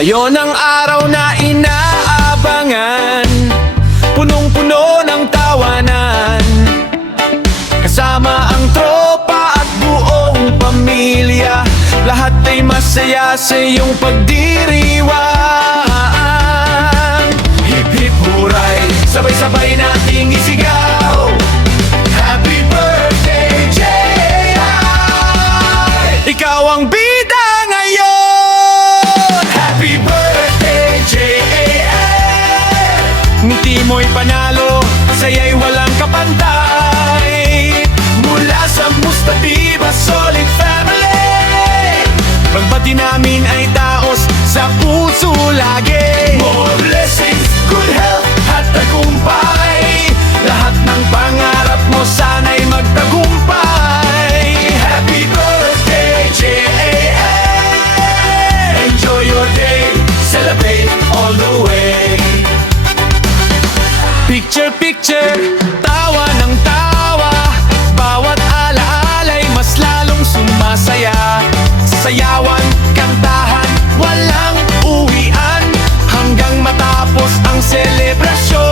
Ngayon ang araw na inaabangan, punong-puno ng tawanan, kasama ang tropa at buong pamilya. Lahat ay masaya sa iyong pagdiriwang. Hip hip hooray, sabay-sabay nating isigaw. Happy birthday, J.A.I. Ikaw ang bida ngayon. Happy birthday, J.A.I. Ngiti mo'y panalo, saya'y walang kapantay. Mula sa Mustadiba Solid Family, pagbati namin ay taos sa puso lagi. More blessings, good health at tagumpay. Lahat ng pangarap mo sana'y magtagumpay. Happy birthday, J.A.I. Enjoy your day, celebrate all the way. Picture, picture, tawa ng tawa. Bawat alaala'y mas lalong sumasaya. Sayawan, kantahan, walang uwian, hanggang matapos ang selebrasyon.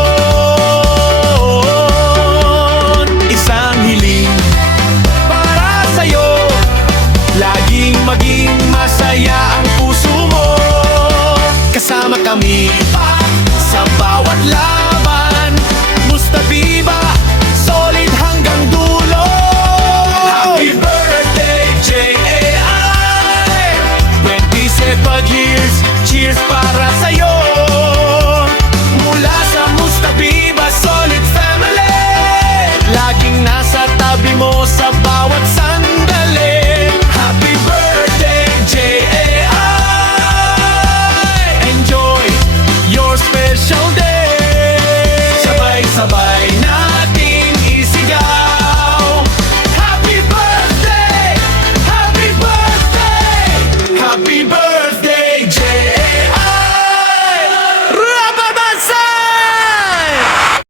Isang hiling para sa'yo, laging maging masaya ang puso mo. Kasama kami sa bawat lahat.